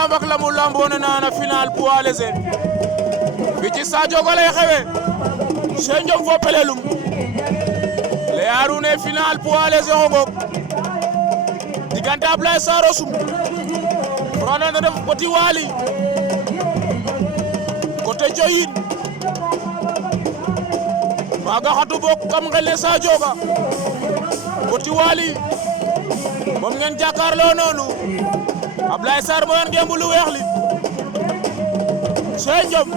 lamb ak lamu lamboona na final poids léger bi ci Sadio ko lay xewe Cheikh Ndiom fo pelelum le yaru ne final poids léger ngok diggante Ablaye Sarr o Sum frana na def Petit Wali côté Diohine maga xatu bok kam ngele Sadio ga Petit Wali moom ngeen jàkkaarloo noonu Ablaye Sarr moo ngeen ngembu lu weex li Cheikh Ndiom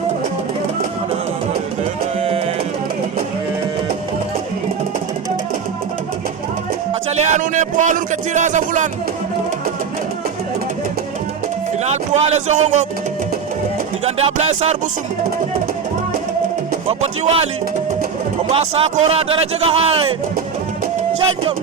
acale anu ne poids lourd ke tirage a fulan final poids léger ngok diggante Ablaye Sarr bu Sum fo Petit Wali combat sakora dara jega xaare Cheikh Ndiom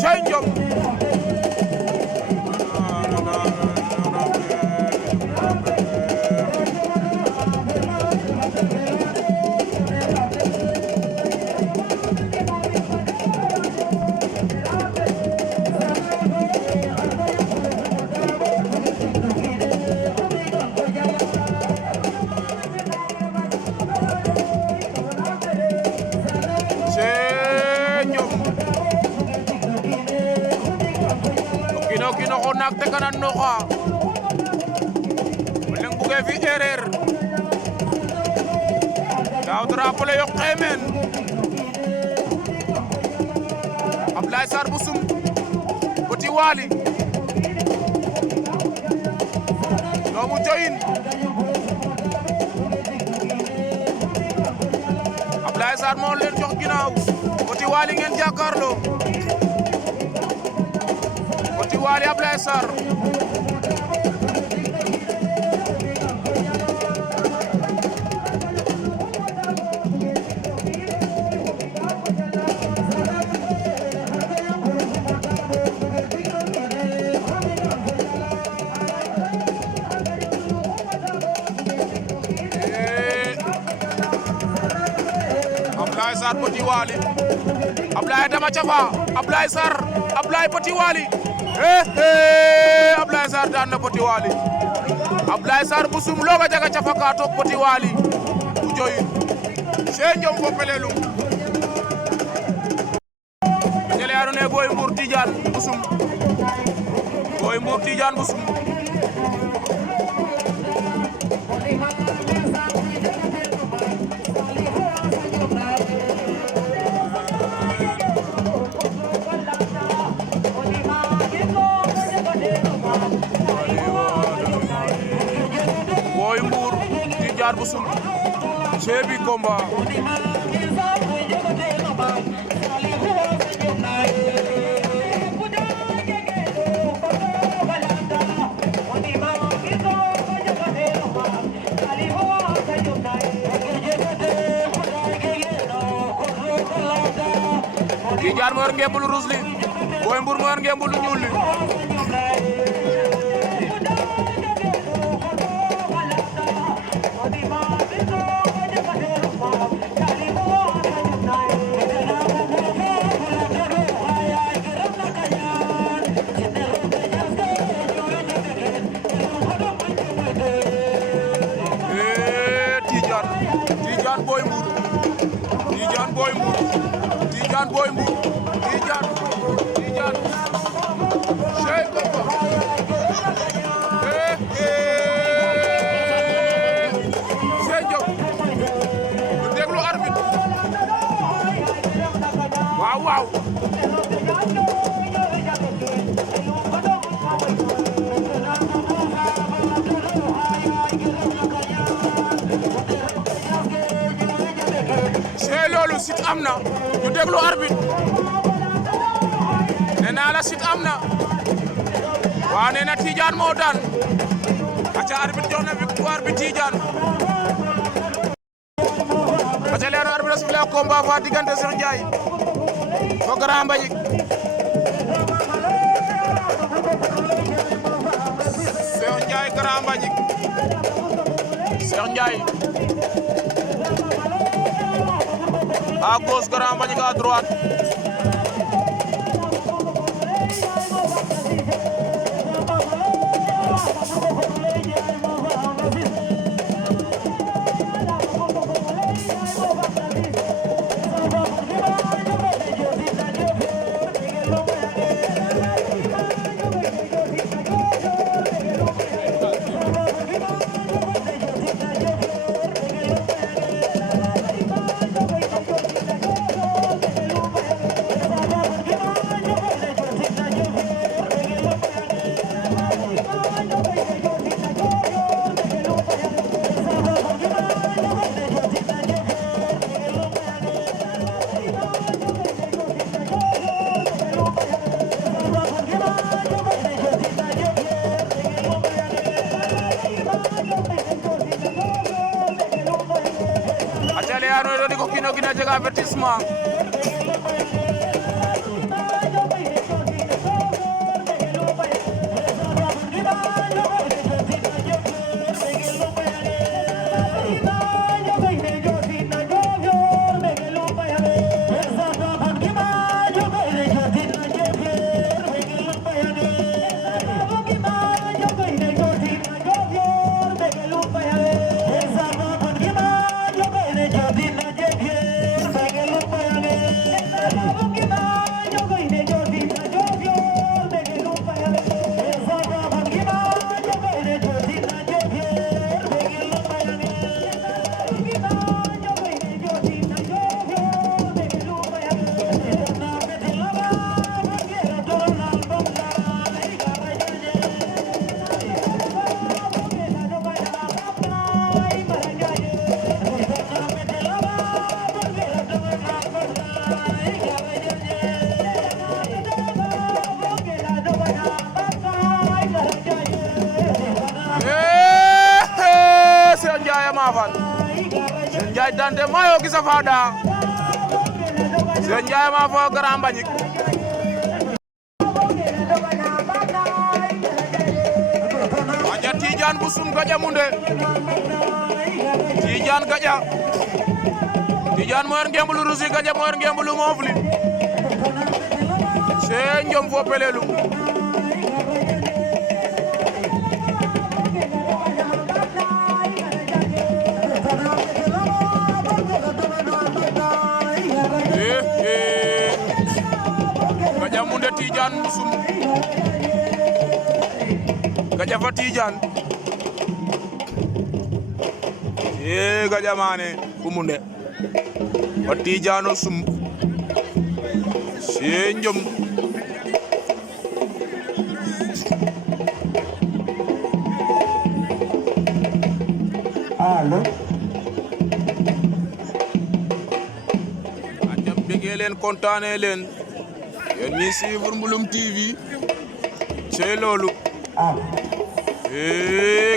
Cheikh Ndiom kino ko nak te kanan noxa o leng buge fi erreur daaw drapeau le yoqe men Ablaye Sarr bu Sum Petit Wali doomu Diohine Ablaye Sarr moo leen jox ginnaaw Petit Wali ngeen jàkkaarloo Petit Wali Ablaye Sarr Ablaye Sarr Petit Wali Ablaye dama cafa Ablaye Sarr Ablaye Petit Wali Ablaye Sarr daan na Petit Wali Ablaye Sarr bu Sum looga jaga cafa ka toog Petit Wali bu Diohine Cheikh Ndiom fo pelelum jele anu ne Boy Mbour Tidiane bu Sum Boy Mbour Tidiane bu Sum Boy Mbour Tidiane bu Sum ceebi combat Tidiane moo yor ngembul rouge li Boy Mbour moo yor ngembul ñuul li Tidiane Boy Mbour Tidiane Boy Mbour Tidiane Boy Mbour Tidiane Cheikh Ndiom ñu déglu arbitre waaw waaw am na ñu déglu arbitre nee naa la sit am na waa nee na Tidiane moo daan aca arbitre jox na victoire bi Tidiane aca leeno arbitre a sifflé combat fa diggante Cheikh Ndiaye fo Grand Mbagnick Cheikh Ndiaye Grand Mbagnick Cheikh Ndiaye à gauche, Grand Mbagnick à droite. Ano ko kino jaga avertissement Cheikh Ndiaye dante mayo gisa fada Cheikh Ndiaye ma fo Grand Mbagnick aja Tidiane bu sum gaja munde Tidiane gaja Tidiane moyer ngembulu rusi gaja moyer ngembulu mofli Cheikh Ndiom fo pelelu gaja munde Tidiane musum gaja fa Tidiane gaja mane kumunde fa Tidiane sum Cheikh Ndiom allo ajam bege leen kontaane leen yéen ñi suivre Mbouloum TV c'est loolu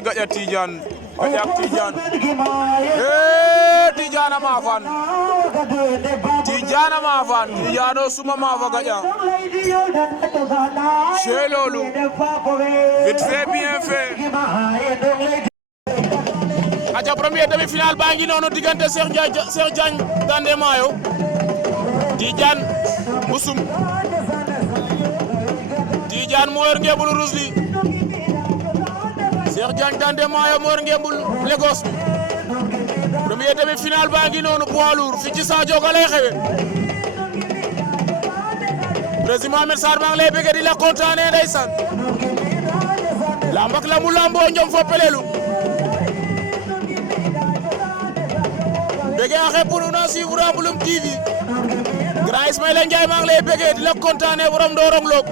gaja Tidiane gaja Tidiane Tidiane ma fan Tidiane ma fan Tidiane suma ma fa gaja c'est loolu vite fait bien fait aca premier demi-finale baa ngi noonu diggante Cheikh Diagne Dande Mayo Tidiane Mbusum Tidiane moo yor ngembul rouge li Cheikh Diagne Dande Mayo moo yor ngembul Lagos bi premier demi-finale baa ngi noonu poids lourd fi ci Sadio ga lay xewe président Ahmed Sarr maa ngi lay bëgg di la kontaane ndeysaan lambak la mu lambo ñom fo pelelu bëgg axe pour na suivre Mbouloum TV Grand Ismaïla Ndiaye maa ngi lay bëgg di la kontaane borom Ndorong Lok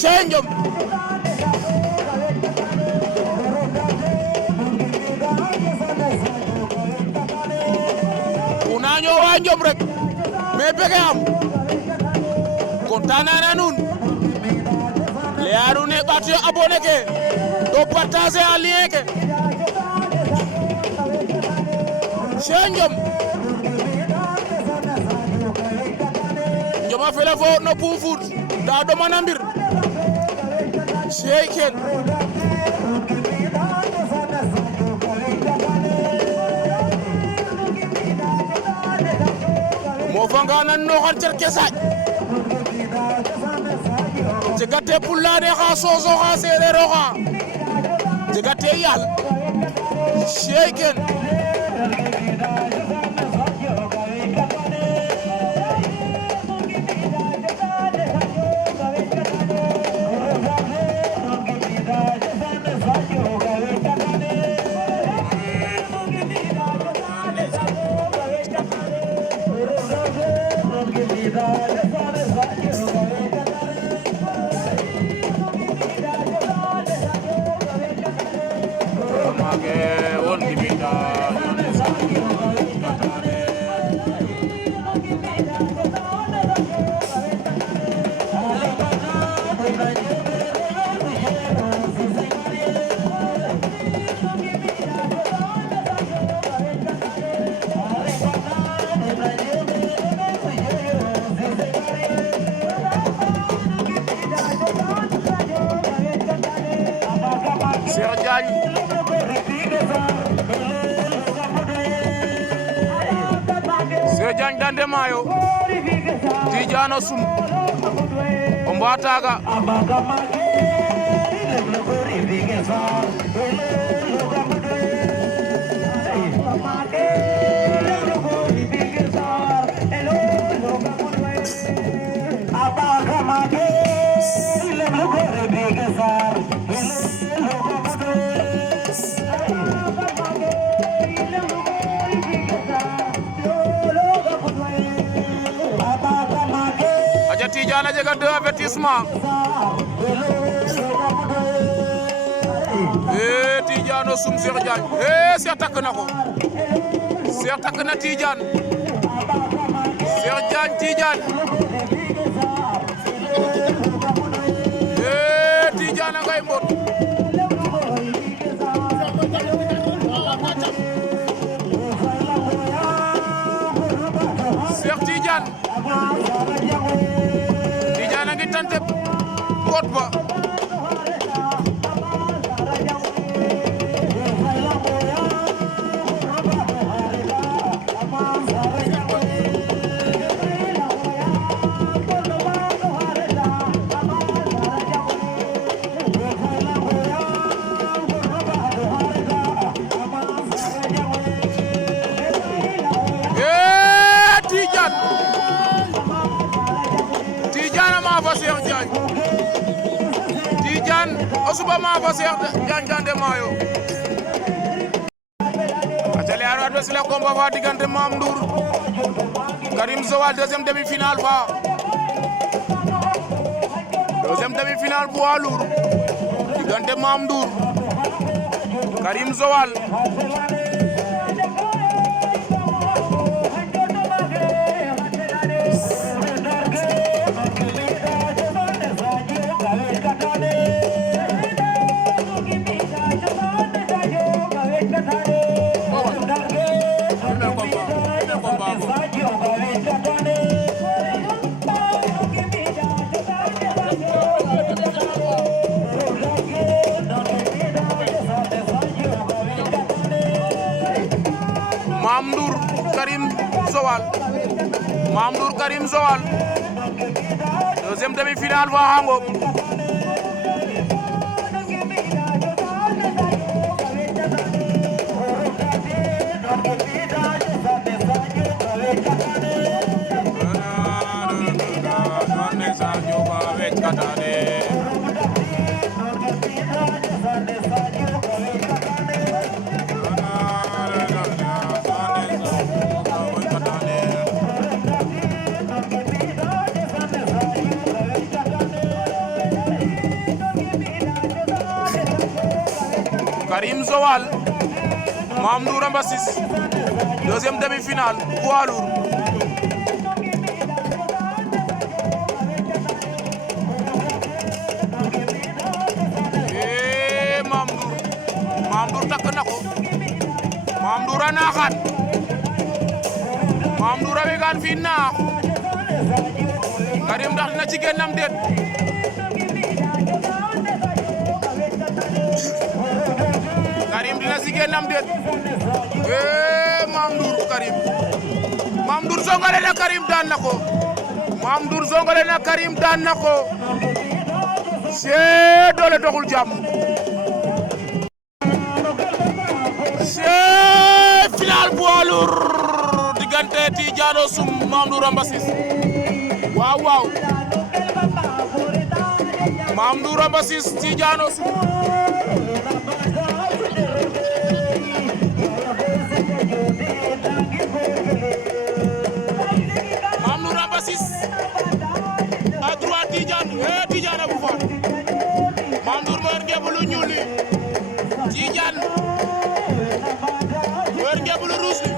Cheikh Ndiom una ñoo waa Ndiom rek mais bëgg am kontaan naa nun le yaaru ne ɓaatu abonné ke to partager en lien ke Cheikh Njom a fela fo no puufut nda ɗomana mbir Cheikh ken mo fanga nan no xar cer kesaaj jegate pullane xa soso xa sereero xa jegate yal Cheikh ken Cheikh Diagne Dande Mayo Tidiane Sum o mbataga Tidiane jega 2 avertissement Tidiane Sum Cheikh Diagne Cheikh takk na ko Cheikh takk na Tidiane Cheikh Diagne Tidiane Tidiane ngay mbot Cheikh Tidiane ngi tante pot ba Cheikh Diagne Tidiane o suba ma fa Cheikh Diagne Dande Mayo atale aro addo sila combat fa digante Mame Ndour Karim Joal deuxième demi-finale fa deuxième demi-finale poids lourd digante Mame Ndour Karim Joal Mame Ndour Karim Joal Mame Ndour Karim Joal deuxième demi-finale fa hango Karim Joal Mame Ndour Amba 6 deuxième demi-finale poids lourd naxat Mame Ndour a wegan fi naax Karim ndax dina ci gennam déet Karim dina ci gennam déet Mame Ndour Karim Mame Ndour songale na Karim daan na ko Mame Ndour songale na Karim daan na ko c'est doole doxul jàmm c'est final poids lourd diggante Tidiane Soum Mame Ndour Amba Ciss waaw waaw Mame Ndour Amba Ciss Tidiane Soum Mame Ndour Amba Ciss à droite Tidiane bu faat Mame Ndour moo yor ngemb lu ñuul li Tidiane moo yor ngemb lu ruus li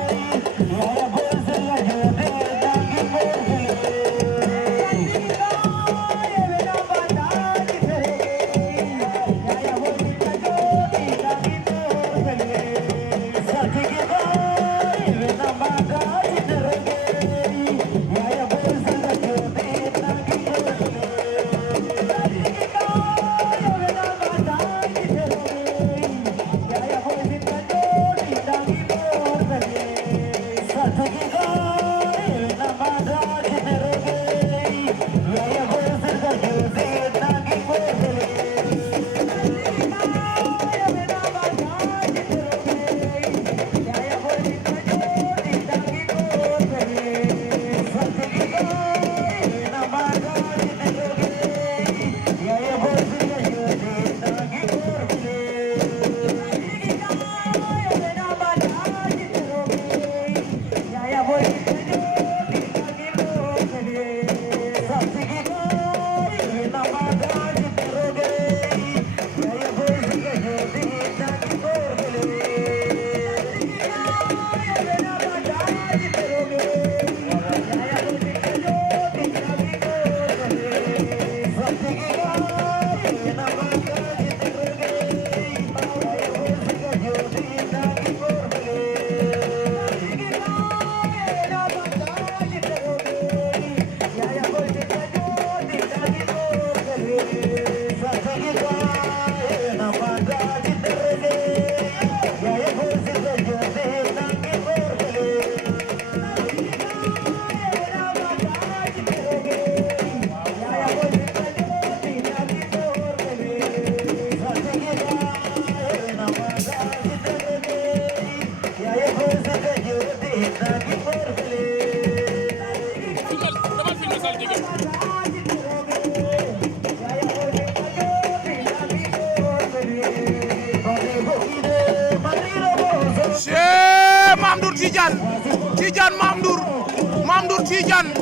Tidiane Mame Ndour Tidiane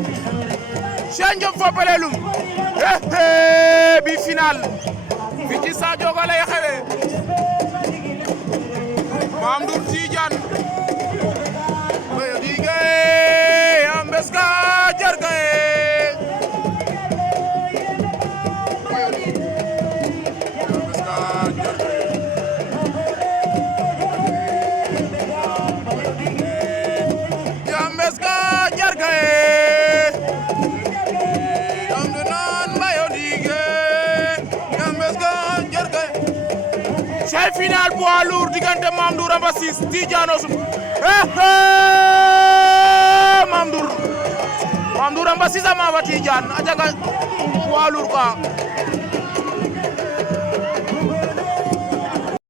Cheikh Ndiop fo pelelum bi final fi ci Sadio ga lay xewe Mame Ndour Tidiane dige ambeska jargae c'est final poids lourd diggante Mame Ndour Amba Ciss Tidiane Soum Mame Ndour Amba Ciss ama fa Tidiane a jaga poids lourd ka